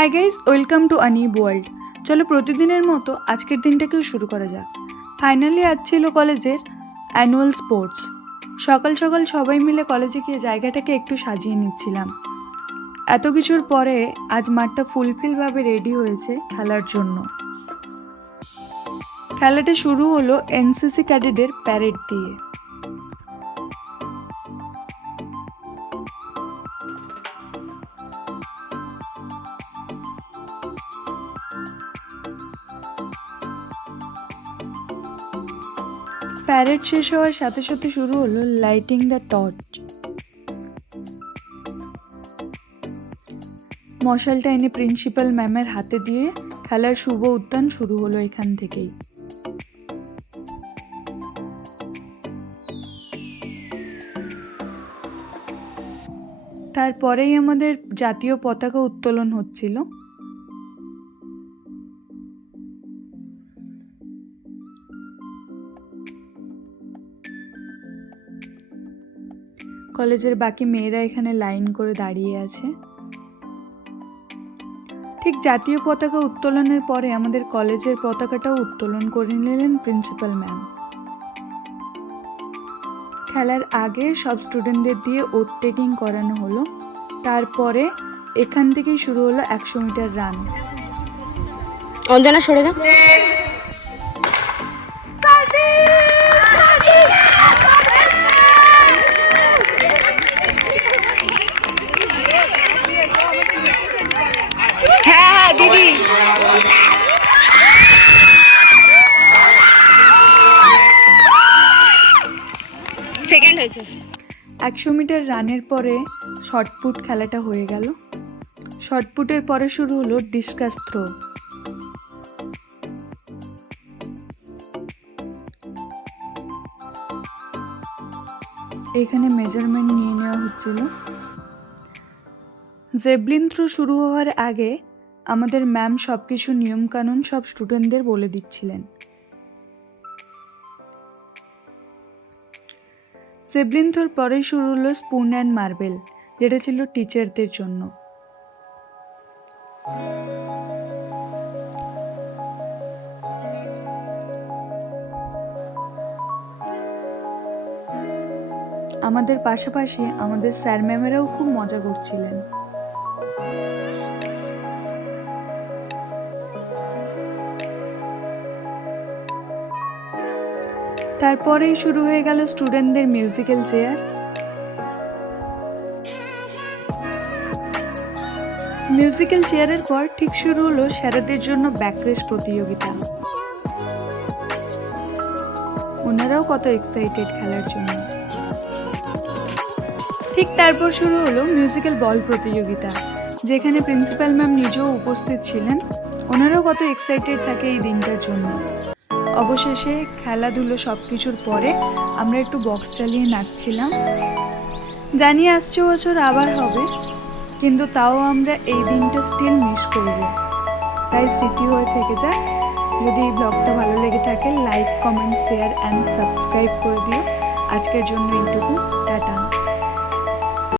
Hi guys, welcome to আনিব world. চলো প্রতিদিনের মতো আজকের দিনটাকেও শুরু করা যাক। ফাইনালি আজ ছিল কলেজের অ্যানুয়াল স্পোর্টস। সকাল সকাল সবাই মিলে কলেজে গিয়ে জায়গাটাকে একটু সাজিয়ে নিচ্ছিলাম। এত কিছুর পরে আজ মাঠটা ফুলফিলভাবে রেডি হয়েছে খেলার জন্য। খেলাটা শুরু হলো এনসিসি ক্যাডেটের প্যারেড দিয়ে। প্যারেড শেষ হওয়ার সাথে সাথে শুরু হলো লাইটিং দ্য টর্চ। মশালটা এনে প্রিন্সিপাল ম্যামের হাতে দিয়ে খেলার শুভ উদ্যান শুরু হলো এখান থেকেই। তারপরেই আমাদের জাতীয় পতাকা উত্তোলন হচ্ছিল। কলেজের বাকি মেয়েরা এখানে লাইন করে দাঁড়িয়ে আছে। ঠিক জাতীয় পতাকা উত্তোলনের পরে আমাদের কলেজের পতাকাটাও উত্তোলন করে নিলেন প্রিন্সিপাল ম্যাম। খেলার আগে সব স্টুডেন্টদের দিয়ে ওথ টেকিং করানো হলো। তারপরে এখান থেকেই শুরু হলো 100 মিটার রান। অঞ্জনা সরে যা। হ্যাঁ দিদি। সেকেন্ড হয়েছে। 100 মিটার রানের পরে শর্টপুট খেলাটা হয়ে গেল। শর্টপুটের পরে শুরু হলো ডিসকাস থ্রো। এখানে মেজারমেন্ট নিয়ে নেওয়া হচ্ছিল। জেভলিন থ্রো শুরু হওয়ার আগে আমাদের ম্যাম সব কিছু নিয়মকানুন সব স্টুডেন্টদের বলে দিচ্ছিলেন। জেভলিন থ্রোর পরেই শুরু হলো স্পুন অ্যান্ড মার্বেল, যেটা ছিল টিচারদের জন্য। আমাদের পাশাপাশি আমাদের স্যার ম্যামেরাও খুব মজা করছিলেন। তারপরেই শুরু হয়ে গেল স্টুডেন্টদের মিউজিক্যাল চেয়ার। মিউজিক্যাল চেয়ারের পর ঠিক শুরু হলো স্যারেদের জন্য ব্যাক রেস প্রতিযোগিতা। ওনারাও কত এক্সাইটেড খেলার জন্য। ঠিক তারপর শুরু হলো মিউজিক্যাল বল প্রতিযোগিতা, যেখানে প্রিন্সিপাল ম্যাম নিজেও উপস্থিত ছিলেন। ওনারাও কত এক্সাইটেড থাকে এই দিনটার জন্য। অবশেষে খেলাধুলো সব কিছুর পরে আমরা একটু বক্স চালিয়ে নাচছিলাম। জানি আসছে বছর আবার হবে, কিন্তু তাও আমরা এই দিনটা স্টিল মিস করব। তাই স্মৃতি হয়ে থেকে যাক। যদি এই ব্লগটা ভালো লেগে থাকে like, comment, share and subscribe করে দিও। আজকের জন্য এইটুকু, টাটা।